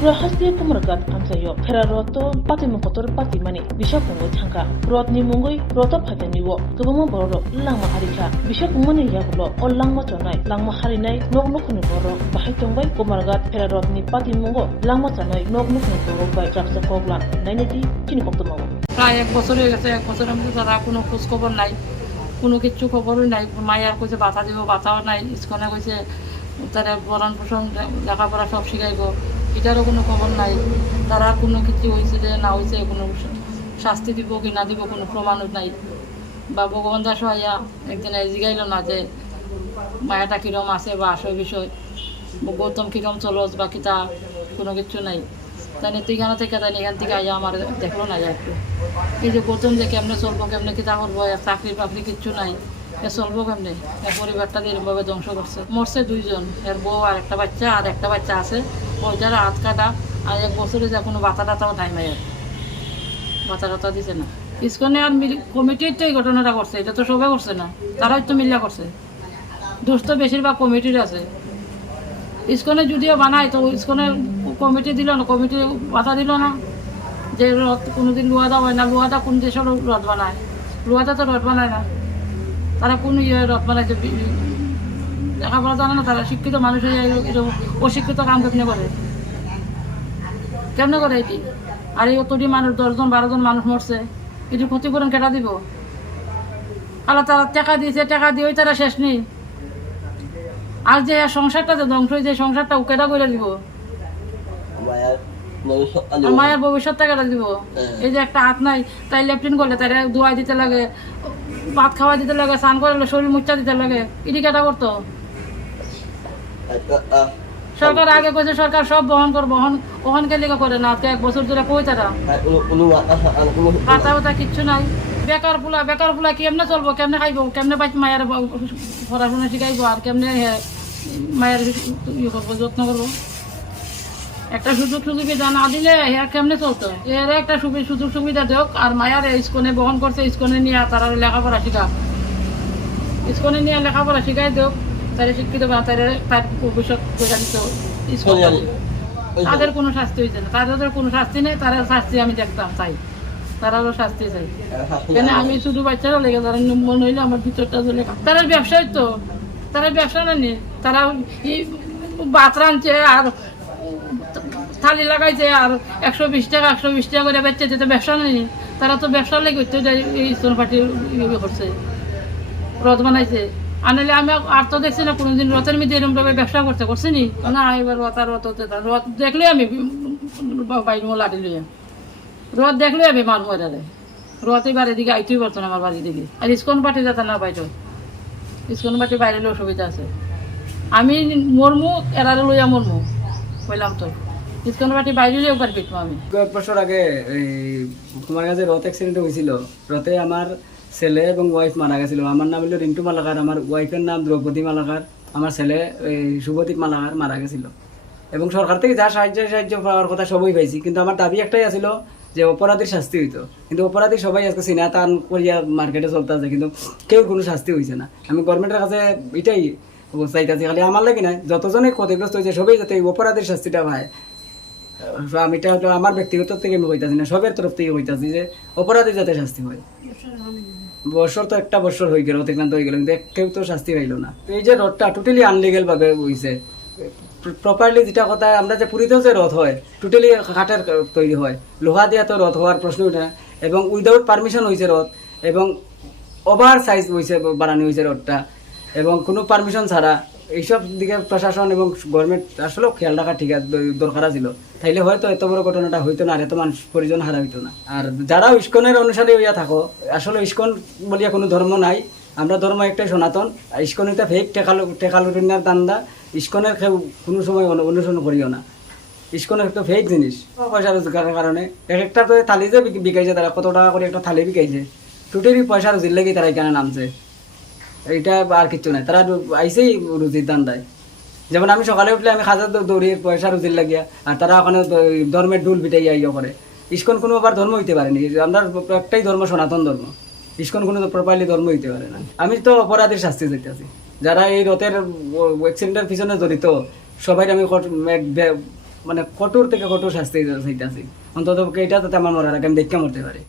Tripura Hastia Kumaragat Amsayo, Keraroto, Patimukotor Patimani, Bishop Mutanga, Rod Nimungui, Roto Pataniwo, Gabamo Boro, Lama Harika, Bishop Muni Yabulo, or Lama Tonai, Lama Harinai, no Nukuniboro, Bahitongai, Kumaragat, Kerarot Ni Patimungo, Lama Tanai, no Nukuniboro by Japsa Koglan, 90, Kinikotomo. প্রায় এক বছর হয়ে গেছে, এক বছরের মধ্যে তারা কোনো খোঁজ খবর নাই, কোনো কিছু খবরই নাই। মায়ার কইছে বাতা দিব, বাতাও নাই। ইস্কনে কইছে তারা বরণ পোষণ লেখাপড়া সব শিখাইব, এটারও কোনো খবর নাই। তারা কোনো কিছু হয়েছে যে না হয়েছে, কোনো শাস্তি দিব কি না দিব কোনো প্রমাণও নাই। বা ভগবান দাস আইয়া একদিন জিগাইল না যে মায়াটা কীরম আছে বা আসল বিষয়, গৌতম কীরম চলস বা কিতা, কোনো কিছু নাই। তাই এখানে থেকে তাই এখান থেকে আইয়া আমার দেখলো না একটু, এই যে গৌতম যে কেমনে চলবো, কেমনে কিতা করবো, চাকরি বাকরি কিচ্ছু নাই, এ চলবো কেমনে? এর পরিবারটা এরকমভাবে ধ্বংস করছে। মরছে দুইজন, এর বউ আর একটা বাচ্চা আছে, ওইটার হাত কাটা। আর এক বছরে যে কোনো বাতা টাতাও নাই, মায়ের বাতা টাতা দিছে না। ইস্কনে আর কমিটির তো এই ঘটনাটা করছে, এটা তো সবাই করছে না, তারাই তো মিল্লা করছে। দোষ তো বেশিরভাগ কমিটির আছে। ইস্কনে যদিও বানায় তো ইস্কনের কমিটি দিল না, কমিটি বাধা দিল না যে রথ কোনোদিন লুয়াদা হয় না। লুয়াদা কোন দেশের রথ বানায়? লুয়াদা তো রথ বানায় না। তারা কোন রথ বানাইছে? লেখাপড়া জানে না তারা, শিক্ষিত মানুষ হয়ে অশিক্ষিত কাম কেমনে করে এটি? আর এই অতটি মানুষ 10জন 12জন মানুষ মরছে, এটি ক্ষতিপূরণ কেটা দিব? আল্লাহ তারা টাকা দিয়েছে, টাকা দিয়েই তারা শেষ নেই। আর যে সংসারটা যে ধ্বংস হয়েছে, সংসারটা কেটা করে দিব? মায়ের ভবিষ্যৎটা কেটা দিব? এই যে একটা হাত নাই, তাই লেফটিন করলে তাই দোয়া দিতে লাগে, ভাত খাওয়া দিতে লাগে, স্নান করলে শরীর মুচ্ছা দিতে লাগে, এটি কেটা করতো? সরকার আগে কইছে সরকার সব বহন কে লেগে করে না। আজকে 1 বছর ধরে কই তারা পাতা পাতা কিচ্ছু নাই। বেকার ফুলা কেমনে চলবো, কেমনে খাইব, কেমনে মায়ের পড়াশোনা শিখাইবো, আর কেমনে মায়ের করবো, যত্ন করবো? একটা সুযোগ সুবিধা না দিলে কেমনে চলতো? এর একটা সুযোগ সুবিধা দেখ। আর মায়ার ইস্কনে বহন করছে, ইস্কনে নিয়ে তারা লেখাপড়া শিখাই দেখ, তারা শিক্ষিত বা তার ভবিষ্যৎ বোঝা দিত। তাদের কোনো শাস্তি হয়েছে না, তাদের কোনো শাস্তি নেই। তারা শাস্তি আমি দেখতাম চাই, তারাও শাস্তি চাই। কেন আমি শুধু বাচ্চারা লেগে তারা মনে হইলে আমার ভিতরটা চলে। তারা ব্যবসায়ী তো, তারা ব্যবসা নেই। তারা ভাত রাঁধছে আর থালি লাগাইছে আর 120 টাকা করে বেচছে, যেটা ব্যবসা নেই। তারা তো ব্যবসা লেগে এই স্তন পার্টি করছে, রথ বানাইছে। আনলে আমি আর তো দেখছি না কোনোদিন রথের মধ্যে এরকম ভাবে ব্যবসা করছি নি না। এবার রথ দেখলে আমি বাইর লাঠি লইয়া, রথ দেখলে আমি মান মরে রথ এবার এদিকে আইতেই পারতো না আমার বাড়ির দিকে। আর ইস্কন পার্টি যাতে না পাইতো, ইস্কন পার্টি বাইরে অসুবিধা আছে। আমি মরমু, এরারে লইয়া মরমু কইলাম তো। ইস্কন পার্টি বাইরে একবার পিটবো আমি। 1 বছর আগে তোমার কাছে রথ অ্যাক্সিডেন্ট হয়েছিল। রথে আমার ছেলে এবং ওয়াইফ মারা গেছিল। আমার নাম হলো রিন্টু মালাকার, আমার ওয়াইফের নাম দ্রৌপদী মালাকার, আমার ছেলে শুভদীপ মালাকার মারা গেছিল। এবং সরকার থেকে যা সাহায্য পাওয়ার কথা সবই পাইছি, কিন্তু আমার দাবি একটাই আছিল যে অপরাধীর শাস্তি হইতো। কিন্তু অপরাধী সবাই আজকে সিনা টান করিয়া মার্কেটে চলতে আছে, কিন্তু কেউ কোনো শাস্তি হয়েছে না। আমি গভর্নমেন্টের কাছে এটাই চাইতেছি, খালি আমার লাগে না, যতজনে ক্ষতিগ্রস্ত হয়েছে সবাই যাতে অপরাধীর শাস্তিটা পায়। আমি এটা আমার ব্যক্তিগত থেকে আমি হইতাছি না, সবের তরফ থেকে হইতাছি যে অপরাধী যাতে শাস্তি হয়। বছর তো 1 বছর হয়ে গেল, অতিক্রান্ত হয়ে গেল, কিন্তু কেউ তো শাস্তি পাইল না। এই যে রথটা টোটালি আনলিগেল ভাবে হয়েছে। প্রপারলি যেটা কথা, আমরা যে পুরীতেও যে রথ হয় টোটালি কাঠের তৈরি হয়, লোহা দিয়া তো রথ হওয়ার প্রশ্ন ওঠে না। এবং উইদাউট পারমিশন হয়েছে রথ, এবং ওভার সাইজ হয়েছে, বানানো হয়েছে রথটা, এবং কোনো পারমিশন ছাড়া। এইসব দিকে প্রশাসন এবং গভর্নমেন্ট আসলেও খেয়াল রাখা ঠিক আছে, দরকার ছিল। তাইলে হয়তো এত বড় ঘটনাটা হইতো না, আর এত মানুষ পরিজন হারা হইতো না। আর যারাও ইস্কনের অনুসারী হইয়া থাকো, আসলে ইস্কন বলিয়া কোনো ধর্ম নাই। আমরা ধর্ম একটাই সনাতন। ইস্কন এটা ফেক টেকালুটিনার দান্দা। ইস্কনের কেউ কোনো সময় অনুসরণ করিও না। ইস্কনের একটা ফেক জিনিস, পয়সা রোজগারের কারণে। একটা তো থালি যে বিকাইছে, তারা কত টাকা করে একটা থালি বিকাইছে, টোটালি পয়সা রুজির লেগে তারা এখানে নামছে। এইটা আর কিচ্ছু নাই, তারা আইসেই রুজির দান দেয়। যেমন আমি সকালে উঠলে আমি খাজা দৌড়িয়ে পয়সা রুজির লাগিয়া, আর তারা ওখানে ধর্মের ডুল পিটাইয়া ইয়ে করে। ইস্কন কোনো আবার ধর্ম হইতে পারেনি। আমরা একটাই ধর্ম, সনাতন ধর্ম। ইস্কন কোনো প্রপারলি ধর্ম হইতে পারে না। আমি তো অপরাধীর শাস্তি চাইতেছি। যারা এই রথের অ্যাক্সিডেন্টের পিছনে জড়িত সবাই আমি মানে কঠোর থেকে কঠোর শাস্তি চাইতেছি, অন্তত এটা যাতে আমার মরার আগে আমি দেখতে মরতে পারি।